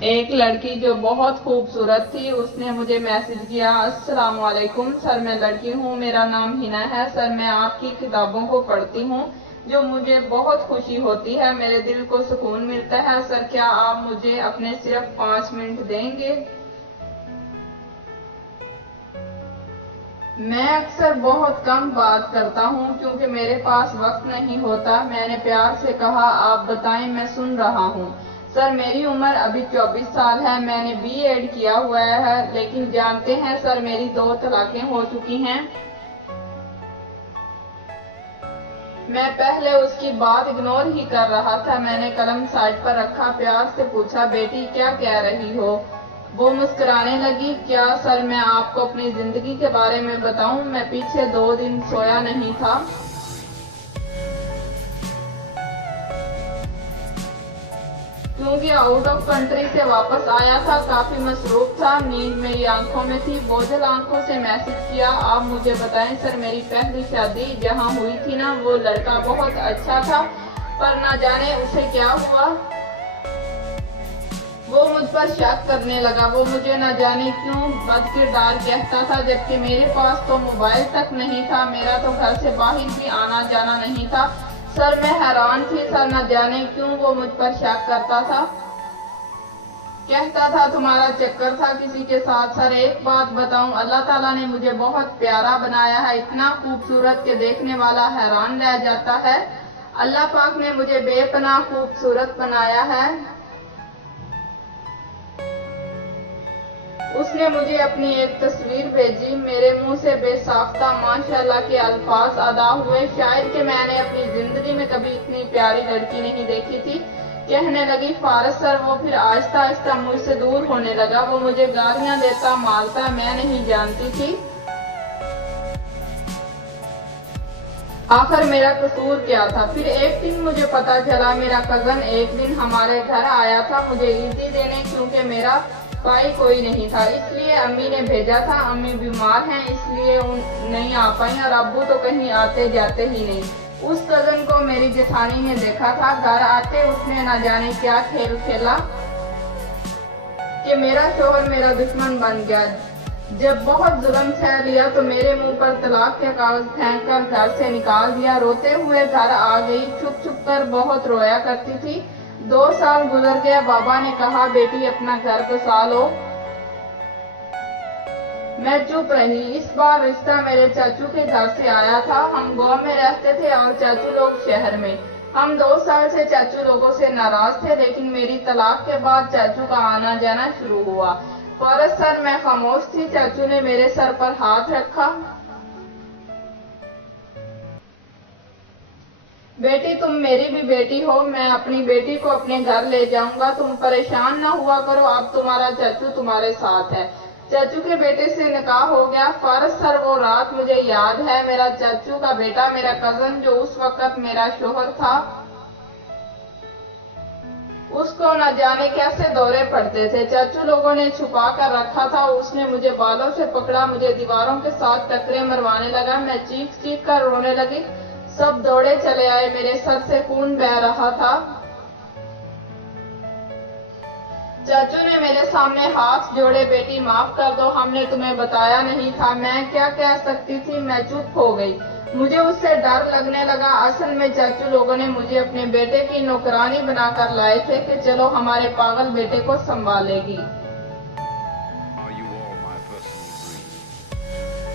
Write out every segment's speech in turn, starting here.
ایک لڑکی جو بہت خوبصورت تھی اس نے مجھے میسج کیا، السلام علیکم سر، میں لڑکی ہوں، میرا نام ہنا ہے سر، میں آپ کی کتابوں کو پڑھتی ہوں جو مجھے بہت خوشی ہوتی ہے، میرے دل کو سکون ملتا ہے سر، کیا آپ مجھے اپنے صرف 5 منٹ دیں گے؟ میں اکثر بہت کم بات کرتا ہوں کیونکہ میرے پاس وقت نہیں ہوتا۔ میں نے پیار سے کہا، آپ بتائیں، میں سن رہا ہوں سر۔ میری عمر ابھی 24 سال ہے، میں نے بی ایڈ کیا ہوا ہے، لیکن جانتے ہیں سر میری 2 طلاقیں ہو چکی ہیں۔ میں پہلے اس کی بات اگنور ہی کر رہا تھا، میں نے قلم سائڈ پر رکھا، پیار سے پوچھا، بیٹی کیا کہہ رہی ہو؟ وہ مسکرانے لگی، کیا سر میں آپ کو اپنی زندگی کے بارے میں بتاؤں؟ میں پیچھے 2 دن سویا نہیں تھا۔ کیونکہ آؤٹ آف کنٹری سے واپس آیا تھا، کافی مصروف تھا، نیند میری آنکھوں میں تھی، بوجھل آنکھوں سے میسج کیا، آپ مجھے بتائیں سر، میری پہلی شادی جہاں ہوئی تھی نا، وہ لڑکا بہت اچھا تھا، پر نہ جانے اسے کیا ہوا، وہ مجھ پر شک کرنے لگا، وہ مجھے نہ جانے کیوں بد کردار کہتا تھا، جبکہ میرے پاس تو موبائل تک نہیں تھا، میرا تو گھر سے باہر بھی آنا جانا نہیں تھا۔ سر میں حیران تھی، سر نہ جانے کیوں وہ مجھ پر شک کرتا تھا، کہتا تھا تمہارا چکر تھا کسی کے ساتھ۔ سر ایک بات بتاؤں، اللہ تعالیٰ نے مجھے بہت پیارا بنایا ہے، اتنا خوبصورت کہ دیکھنے والا حیران رہ جاتا ہے۔ اللہ پاک نے مجھے بے پناہ خوبصورت بنایا ہے۔ اس نے مجھے اپنی ایک تصویر بھیجی، میرے منہ سے بے ساختہ ماشاءاللہ کے الفاظ ادا ہوئے، شاید کہ میں نے اپنی زندگی میں کبھی اتنی پیاری لڑکی نہیں دیکھی تھی۔ کہنے لگی، فارس سر، وہ پھر آہستہ آہستہ مجھ سے دور ہونے لگا، وہ مجھے گالیاں دیتا، مارتا، میں نہیں جانتی تھی آخر میرا قصور کیا تھا۔ پھر ایک دن مجھے پتا چلا، میرا کزن ایک دن ہمارے گھر آیا تھا مجھے عیدی دینے، کیونکہ میرا بھائی کوئی نہیں تھا، اس لیے امی نے بھیجا تھا، امی بیمار ہیں اس لیے نہیں آ پائیں، اور ابو تو کہیں آتے جاتے ہی نہیں۔ اس کزن کو میری جیٹھانی نے دیکھا تھا، گھر آتے اس نے نہ جانے کیا کھیل کھیلا کہ میرا شوہر میرا دشمن بن گیا۔ جب بہت ظلم سہ لیا تو میرے منہ پر طلاق کے کاغذ پھینک کر گھر سے نکال دیا، روتے ہوئے گھر آ گئی، چھپ چھپ کر بہت رویا کرتی تھی۔ 2 سال گزر گیا، بابا نے کہا، بیٹی اپنا گھر بسا لو۔ میں چپ رہی۔ اس بار رشتہ میرے چاچو کے گھر سے آیا تھا، ہم گاؤں میں رہتے تھے اور چاچو لوگ شہر میں۔ ہم 2 سال سے چاچو لوگوں سے ناراض تھے، لیکن میری طلاق کے بعد چاچو کا آنا جانا شروع ہوا۔ فارس سر، میں خاموش تھی، چاچو نے میرے سر پر ہاتھ رکھا، بیٹی تم میری بھی بیٹی ہو، میں اپنی بیٹی کو اپنے گھر لے جاؤں گا، تم پریشان نہ ہوا کرو، اب تمہارا چاچو تمہارے ساتھ ہے۔ چاچو کے بیٹے سے نکاح ہو گیا۔ فارس سر، وہ رات مجھے یاد ہے، میرا چاچو کا بیٹا، میرا کزن جو اس وقت میرا شوہر تھا، اس کو نہ جانے کیسے دورے پڑتے تھے، چاچو لوگوں نے چھپا کر رکھا تھا، اس نے مجھے بالوں سے پکڑا، مجھے دیواروں کے ساتھ ٹکرے مروانے لگا، میں چیخ چیخ کر رونے لگی، سب دوڑے چلے آئے، میرے سر سے خون بہہ رہا تھا۔ چاچو نے میرے سامنے ہاتھ جوڑے، بیٹی معاف کر دو، ہم نے تمہیں بتایا نہیں تھا۔ میں کیا کہہ سکتی تھی، میں چپ ہو گئی۔ مجھے اس سے ڈر لگنے لگا، اصل میں چاچو لوگوں نے مجھے اپنے بیٹے کی نوکرانی بنا کر لائے تھے کہ چلو ہمارے پاگل بیٹے کو سنبھالے گی۔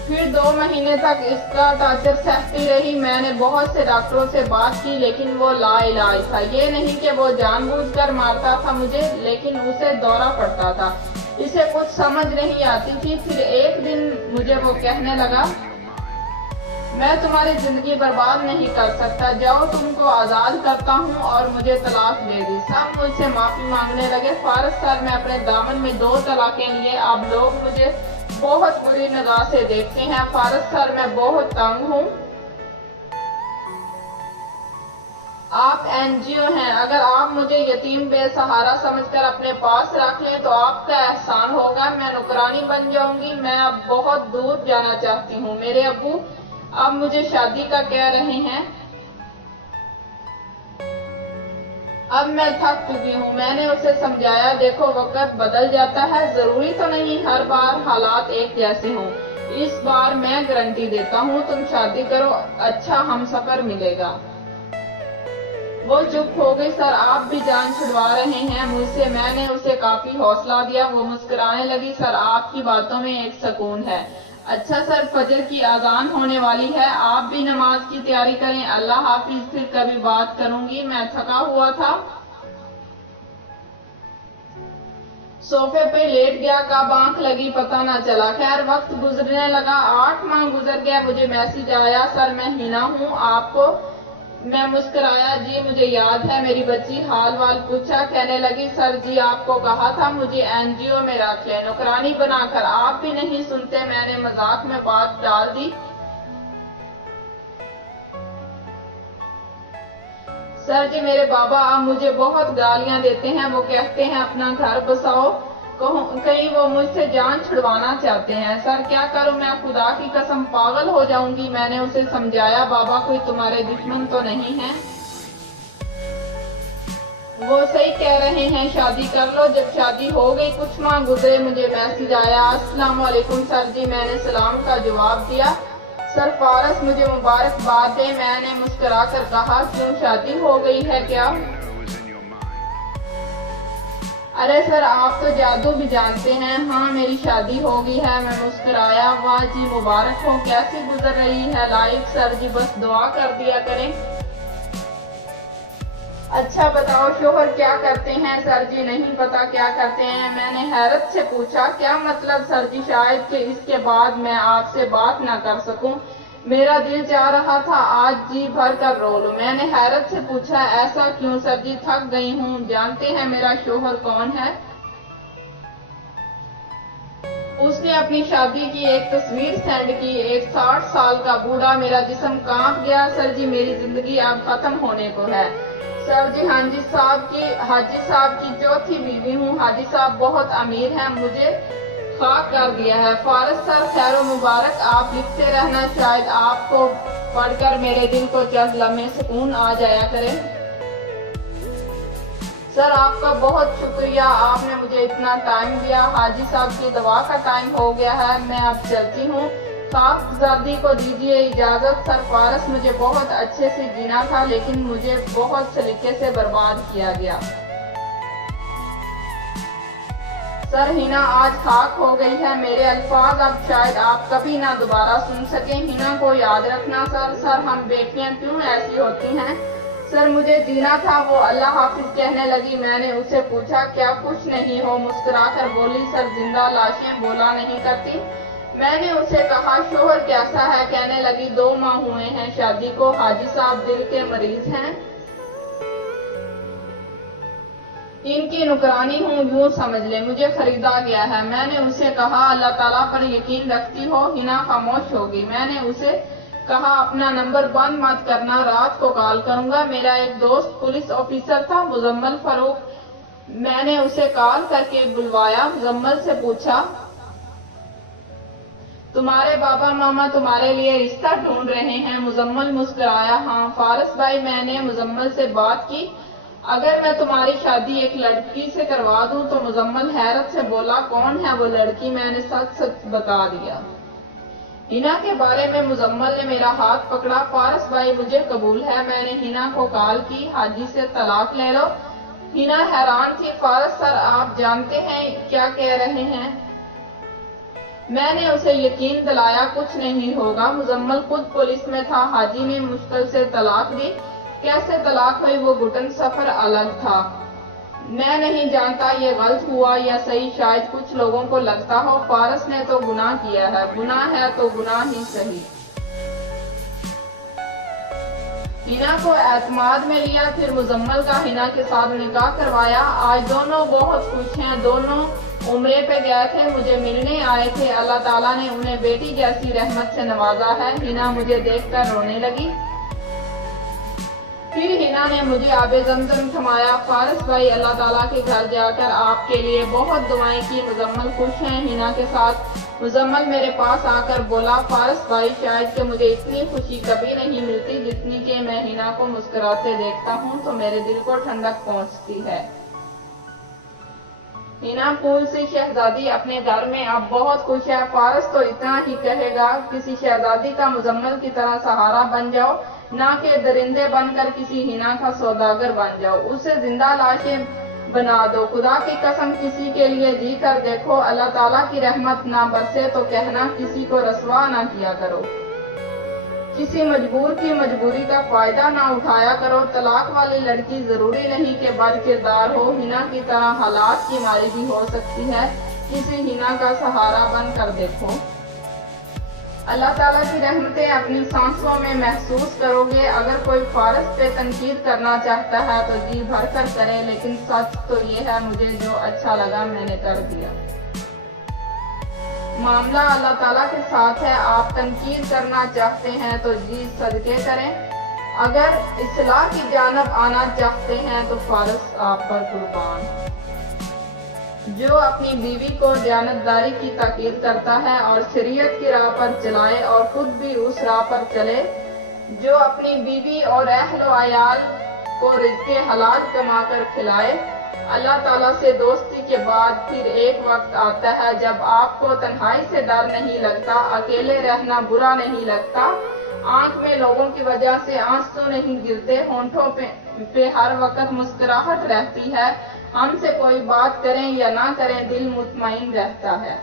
پھر 2 مہینے تک اس کا ٹارچر سہتی رہی، میں نے بہت سے ڈاکٹروں سے بات کی، لیکن وہ لا علاج تھا۔ یہ نہیں کہ وہ جان بوجھ کر مارتا تھا مجھے، لیکن اسے دورہ پڑتا تھا، اسے کچھ سمجھ نہیں آتی تھی۔ پھر ایک دن مجھے وہ کہنے لگا، میں تمہاری زندگی برباد نہیں کر سکتا، جاؤ تم کو آزاد کرتا ہوں، اور مجھے طلاق دے دی۔ سب مجھ سے معافی مانگنے لگے۔ فارس سر، میں اپنے دامن میں 2 طلاقیں لیے، اب لوگ مجھے بہت بری نگاہ سے دیکھتے ہیں۔ فارس سر، میں بہت تنگ ہوں، آپ NGO ہیں، اگر آپ مجھے یتیم بے سہارا سمجھ کر اپنے پاس رکھ لیں تو آپ کا احسان ہوگا، میں نوکرانی بن جاؤں گی، میں اب بہت دور جانا چاہتی ہوں۔ میرے ابو اب مجھے شادی کا کہہ رہے ہیں، اب میں تھک چکی ہوں۔ میں نے اسے سمجھایا، دیکھو وقت بدل جاتا ہے، ضروری تو نہیں ہر بار حالات ایک جیسے ہوں۔ اس بار میں گارنٹی دیتا ہوں تم شادی کرو، اچھا ہم سفر ملے گا۔ وہ چپ ہو گئی۔ سر آپ بھی جان چھڑوا رہے ہیں مجھ سے؟ میں نے اسے کافی حوصلہ دیا۔ وہ مسکرانے لگی۔ سر آپ کی باتوں میں ایک سکون ہے۔ اچھا سر، فجر کی اذان ہونے والی ہے، آپ بھی نماز کی تیاری کریں۔ اللہ حافظ، پھر کبھی بات کروں گی۔ میں تھکا ہوا تھا، صوفے پہ لیٹ گیا، کب آنکھ لگی پتہ نہ چلا۔ خیر وقت گزرنے لگا، 8 ماہ گزر گیا۔ مجھے میسج آیا، سر میں ہینا ہوں، آپ کو؟ میں مسکرایا، جی مجھے یاد ہے، میری بچی۔ حال وال پوچھا، کہنے لگی، سر جی آپ کو کہا تھا مجھے NGO میں رکھ لیں نوکرانی بنا کر، آپ بھی نہیں سنتے۔ میں نے مذاق میں بات ڈال دی، سر جی میرے بابا اب مجھے بہت گالیاں دیتے ہیں، وہ کہتے ہیں اپنا گھر بساؤ، کہیں وہ مجھ سے جان چھڑوانا چاہتے ہیں۔ سر کیا کروں میں، خدا کی قسم پاگل ہو جاؤں گی۔ میں نے اسے سمجھایا، بابا کوئی تمہارے دشمن تو نہیں ہے، وہ صحیح کہہ رہے ہیں، شادی کر لو۔ جب شادی ہو گئی، کچھ ماہ گزرے، مجھے میسج آیا، السلام علیکم سر جی۔ میں نے سلام کا جواب دیا۔ سر فارس مجھے مبارکباد دیں۔ میں نے مسکرا کر کہا، کیوں شادی ہو گئی ہے کیا؟ ارے سر آپ تو جادو بھی جانتے ہیں۔ ہاں میری شادی ہو گئی ہے۔ میں مسکرایا، واہ جی مبارک ہو، کیسی گزر رہی ہے لائف؟ سر جی بس دعا کر دیا کریں۔ اچھا بتاؤ شوہر کیا کرتے ہیں؟ سر جی نہیں پتا کیا کرتے ہیں۔ میں نے حیرت سے پوچھا، کیا مطلب سر جی؟ شاید کہ اس کے بعد میں آپ سے بات نہ کر سکوں۔ میرا دل چاہ رہا تھا آج جی بھر کر رو لوں۔ میں نے حیرت سے پوچھا، ایسا کیوں؟ سر جی تھک گئی ہوں۔ جانتے ہیں میرا شوہر کون ہے؟ اس نے اپنی شادی کی ایک تصویر سینڈ کی، ایک 60 سال کا بوڑھا۔ میرا جسم کانپ گیا۔ سر جی میری زندگی اب ختم ہونے کو ہے۔ سر جی حاجی صاحب کی چوتھی بیوی ہوں۔ حاجی صاحب بہت امیر ہیں، مجھے خاک کر دیا ہے۔ فارس سر خیر و مبارک، آپ لکھتے رہنا، شاید آپ کو پڑھ کر میرے دل کو چند لمحے سکون آ جایا کرے۔ سر آپ کا بہت شکریہ، آپ نے مجھے اتنا ٹائم دیا۔ حاجی صاحب کی دعا کا ٹائم ہو گیا ہے، میں اب چلتی ہوں۔ خاکزادی کو دیجیے اجازت۔ سر فارس مجھے بہت اچھے سے جینا تھا، لیکن مجھے بہت سلیقے سے برباد کیا گیا۔ سر ہینا آج خاک ہو گئی ہے، میرے الفاظ اب شاید آپ کبھی نہ دوبارہ سن سکیں۔ ہینا کو یاد رکھنا سر۔ سر ہم بیٹیاں کیوں ایسی ہوتی ہیں؟ سر مجھے جینا تھا۔ وہ اللہ حافظ کہنے لگی۔ میں نے اسے پوچھا، کیا کچھ نہیں ہو؟ مسکرا کر بولی، سر زندہ لاشیں بولا نہیں کرتی۔ میں نے اسے کہا، شوہر کیسا ہے؟ کہنے لگی، 2 ماہ ہوئے ہیں شادی کو، حاجی صاحب دل کے مریض ہیں، ان کی نوکرانی ہوں، یوں سمجھ لے، مجھے خریدا گیا ہے۔ میں نے اسے کہا، اللہ تعالیٰ پر یقین رکھتی ہو؟ ہینا خاموش ہو گئی۔ میں نے اسے کہا، اپنا نمبر بند مت کرنا، رات کو کال کروں گا۔ میرا ایک دوست پولیس آفیسر تھا، مزمل فاروق، میں نے اسے کال کر کے بلوایا۔ مزمل سے پوچھا، تمہارے بابا ماما تمہارے لیے رشتہ ڈھونڈ رہے ہیں؟ مزمل مسکرایا، ہاں فارس بھائی، میں نے مزمل سے بات کی، اگر میں تمہاری شادی ایک لڑکی سے کروا دوں تو؟ مزمل حیرت سے بولا، کون ہے وہ لڑکی؟ میں نے سچ سچ بتا دیا۔ ہینا کے بارے میں مزمل نے میرا ہاتھ پکڑا، فارس بھائی مجھے قبول ہے۔ میں نے ہینا کو کال کی، حاجی سے طلاق لے لو۔ ہینا حیران تھی، فارس سر آپ جانتے ہیں کیا کہہ رہے ہیں؟ میں نے اسے یقین دلایا، کچھ نہیں ہوگا۔ مزمل خود پولیس میں تھا، حاجی نے مشکل سے طلاق دی۔ کیسے طلاق ہوئی؟ وہ گھٹن سفر الگ تھا، میں نہیں جانتا یہ غلط ہوا یا صحیح، شاید کچھ لوگوں کو لگتا ہو فارس نے تو گناہ کیا ہے، گناہ ہے تو گناہ ہی صحیح۔ ہینا کو اعتماد میں لیا، پھر مزمل کا ہینا کے ساتھ نکاح کروایا۔ آج دونوں بہت خوش ہیں، دونوں عمرے پہ گئے تھے، مجھے ملنے آئے تھے، اللہ تعالیٰ نے انہیں بیٹی جیسی رحمت سے نوازا ہے۔ ہینا مجھے دیکھ کر رونے لگی، پھر ہینا نے مجھے آب زمزم تھمایا۔ فارس بھائی اللہ تعالیٰ کے گھر جا کر آپ کے لیے بہت دعائیں کی۔ مزمل خوش ہیں ہینا کے ساتھ، مزمل میرے پاس آ کر بولا، فارس بھائی، شاید کہ مجھے اتنی خوشی کبھی نہیں ملتی جتنی کہ میں ہنا کو مسکراتے دیکھتا ہوں تو میرے دل کو ٹھنڈک پہنچتی ہے۔ ہنا پھول سی شہزادی اپنے گھر میں اب بہت خوش ہے۔ فارس تو اتنا ہی کہے گا، کسی شہزادی کا مزمل کی طرح سہارا بن جاؤ، نہ کہ درندے بن کر کسی ہنا کا سوداگر بن جاؤ، اسے زندہ لاشیں بنا دو۔ خدا کی قسم کسی کے لیے جی کر دیکھو، اللہ تعالیٰ کی رحمت نہ برسے تو کہنا کسی کو رسوا نہ کیا کرو، کسی مجبور کی مجبوری کا فائدہ نہ اٹھایا کرو۔ طلاق والی لڑکی ضروری نہیں کہ بد کردار ہو، ہنا کی طرح حالات کی ماری بھی ہو سکتی ہے، کسی ہنا کا سہارا بن کر دیکھو۔ اللہ تعالیٰ کی رحمتیں اپنی سانسوں میں محسوس کرو گے۔ اگر کوئی فارس پہ تنقید کرنا چاہتا ہے تو جی بھر کر کرے، لیکن سچ تو یہ ہے مجھے جو اچھا لگا میں نے کر دیا۔ معاملہ اللہ تعالیٰ کے ساتھ ہے۔ آپ تنقید کرنا چاہتے ہیں تو جی صدقے کریں، اگر اصلاح کی جانب آنا چاہتے ہیں تو فارس آپ پر قربان۔ جو اپنی بیوی کو دیانتداری کی تاکید کرتا ہے اور شریعت کی راہ پر چلائے اور خود بھی اس راہ پر چلے، جو اپنی بیوی اور اہل و عیال کو رزق حلال کما کر کھلائے۔ اللہ تعالیٰ سے دوستی کے بعد پھر ایک وقت آتا ہے جب آپ کو تنہائی سے ڈر نہیں لگتا، اکیلے رہنا برا نہیں لگتا، آنکھ میں لوگوں کی وجہ سے آنسو نہیں گرتے، ہونٹوں پہ ہر وقت مسکراہٹ رہتی ہے، ہم سے کوئی بات کریں یا نہ کریں دل مطمئن رہتا ہے۔